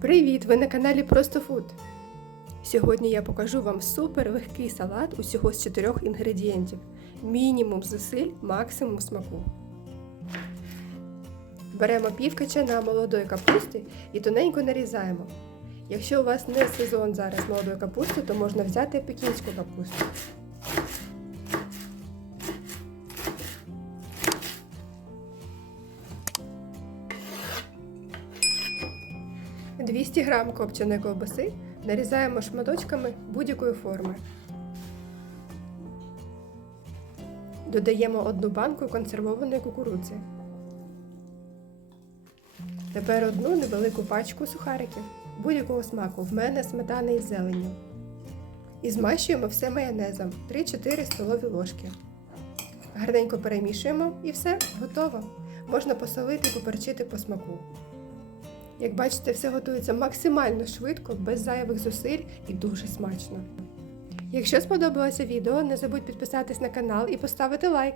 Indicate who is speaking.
Speaker 1: Привіт! Ви на каналі Просто Фуд. Сьогодні я покажу вам супер легкий салат усього з чотирьох інгредієнтів. Мінімум зусиль, максимум смаку. Беремо пів качана молодої капусти і тоненько нарізаємо. Якщо у вас не сезон зараз молодої капусти, то можна взяти пекінську капусту. – 200 грам копченої ковбаси нарізаємо шматочками будь-якої форми. Додаємо одну банку консервованої кукурудзи. Тепер одну невелику пачку сухариків будь-якого смаку. В мене сметана із зеленню. І змащуємо все майонезом 3-4 столові ложки. Гарненько перемішуємо і все, готово. Можна посолити і поперчити по смаку. Як бачите, все готується максимально швидко, без зайвих зусиль і дуже смачно. Якщо сподобалося відео, не забудь підписатись на канал і поставити лайк.